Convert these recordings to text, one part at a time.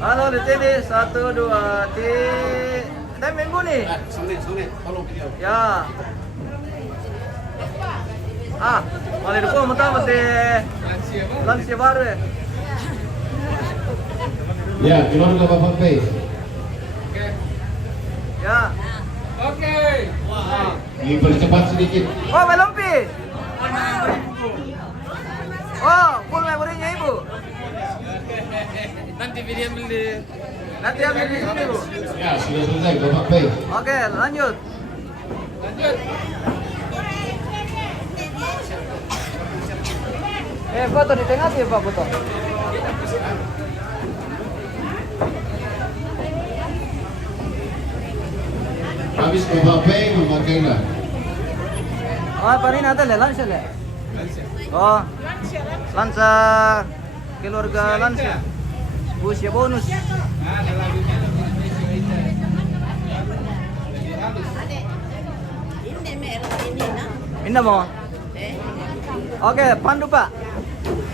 Halo di sini 1 2 3. Minggu nih. Sulit, tolong video. Ya. Malah itu mau tahu deh. Lansia baru ya. Ya, keluarga Bapak P. Ya. Oke. Dipercepat sedikit. Oh, belum pi. Oh, full memorinya ibu. Nanti video beli. Nanti ambil di sini bu. Ya, sudah selesai Bapak P. Oke, lanjut. Foto di tengah sih pak foto. Habis Bapak P memakailah. Oh, apa ini ada lansia le? Oh, lansia keluarga lansia. Usia bonus. Indah mau? Oke, pandu pak.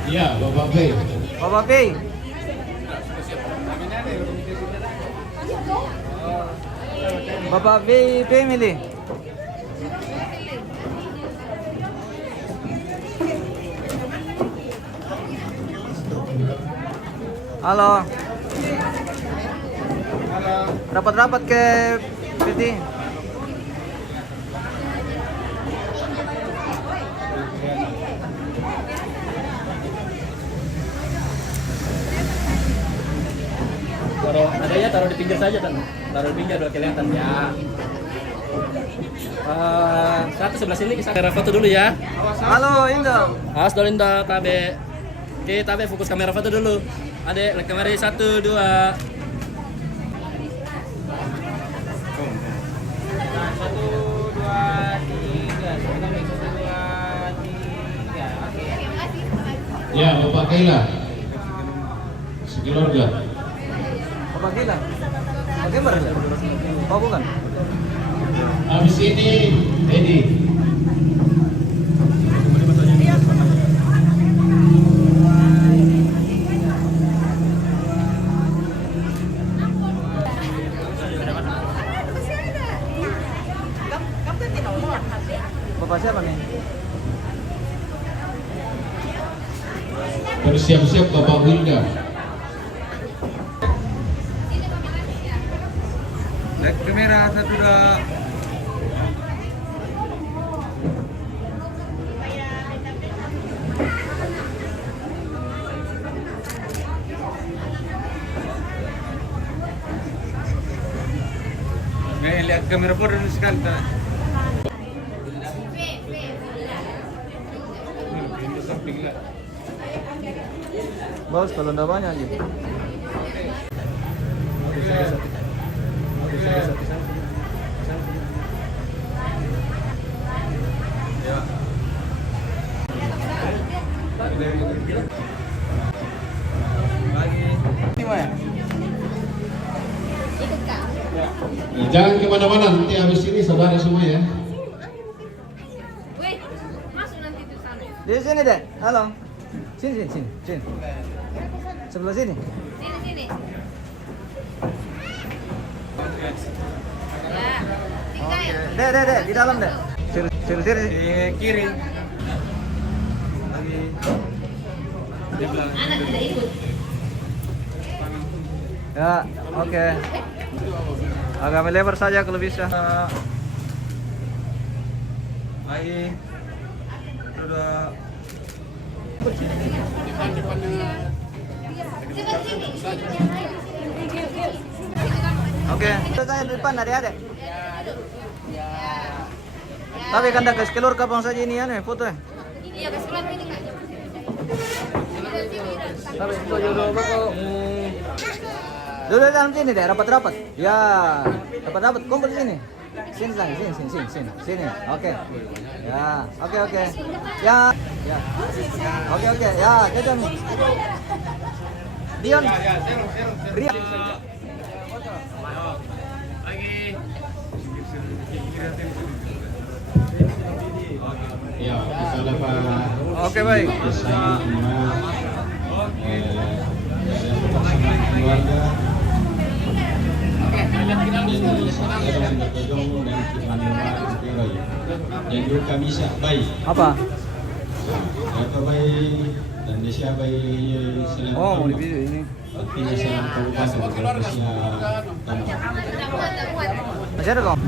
Ya, Bapak P. Bapak P. Bapak P milih. Halo. Rapat-rapat ke PT. Taruh di pinggir saja kan, taruh di pinggir udah kelihatan ya. Satu sebelah sini kita kamera foto dulu ya. Halo Indah. Awas dulu Indah, tabe. Oke, tabe fokus kamera foto dulu. Adek, lihat kamera 1 2. Ya, Bapak Kaila. Sekeluarga. Bapak gila. Bagaimana? Oh bukan. Habis ini Edi. Bapak siapa nih? Bersiap-siap Bapak Winda. Lihat kamera 1 2. Lihat kamera foto dulu sekali. Bos, kalau enggak banyak aja. Jangan kemana-mana, nanti habis ini saudara semua ya. Wih, masuk nanti di sana. Di sini deh. Halo. Sini. Sebelah sini. Sini. Ya, tinggal ya. Deh, di dalam deh. Sini. Di kiri. Lagi. Di belakang. Anak tidak ikut. Ya, oke. Agak melebar saja kalau bisa. Lagi. Sudah. Oke. Saya di depan adik-adik. Tapi kan dah keluar kapan saja ini ya nih foto ya. Iya, kasih pelan ini Kak. Tapi itu jodoh kok. Dulu dalam sini deh, rapat-rapat. Ya, rapat-rapat. Kumpul di sini. Sini. Oke. Ya, oke. Ya. Oke. Ya, kita nih. Dion. Ria. Ya, misalnya Pak. Oke, baik. Saya semua keluarga. dan juga kami siap baik. Apa? Apa baik dan Desia baik selain Oh, mau di video ini. Artinya salam kabupaten Indonesia. Tak muat, tak muat. Masih ada kok?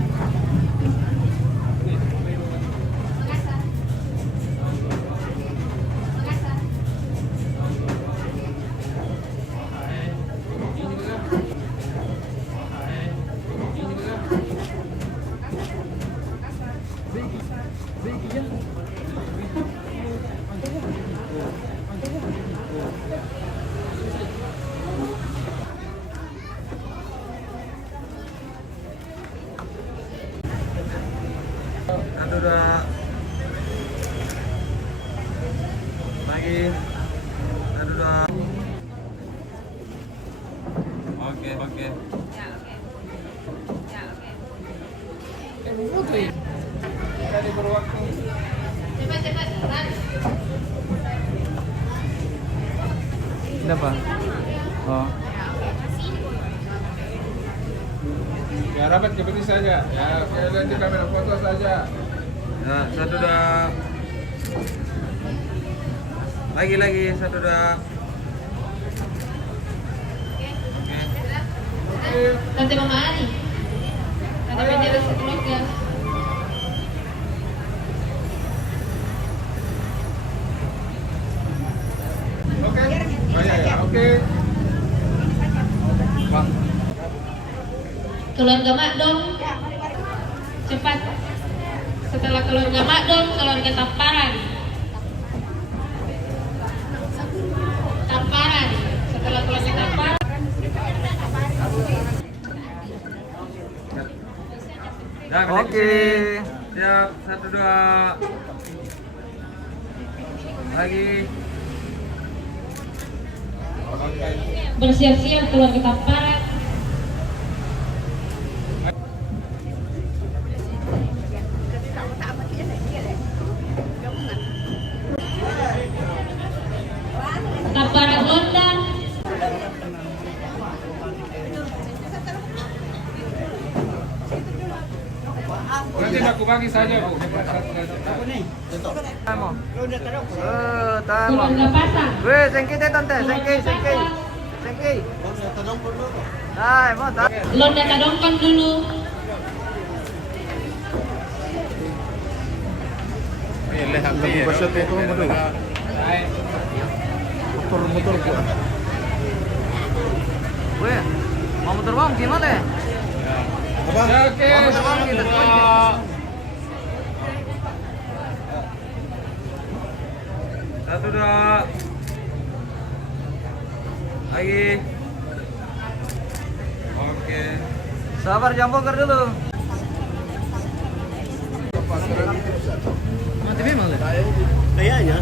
Satu dua. Lagi. Satu dua. Oke oke. Ya, oke. Ya, oke. Cepat, cepat. Lari. Kenapa? Oh. Ya rapat seperti saja. Ya, lihat di kamera foto saja. Ya, satu dua. Lagi satu dua. Oke. Tante Mama Ani. Tante bendera sekeluarga. Oke. Oh ya, oke. Keluarga Makdong. Cepat. Setelah keluarga Makdong, keluarga Tamparan. Tamparan. Setelah keluarga Tamparan. Dah, balik ke Oke. sini. Siap, satu dua. Lagi. Bersiap-siap keluarga Tamparan. Tamparan London. Nanti aku bagi saja, Bu. Tamo. Tamo. Keluarga Pasang. Weh, sengki teh tante, sengki. Hai, mau tak? Londa Tadongkang dulu. Motor gua. Weh, mau muter bang gimana teh? Apa? Oke. Mau muter bang kita. Satu dua. Lagi. Oke. Sabar jamboker dulu. Mati memang deh. Kayaknya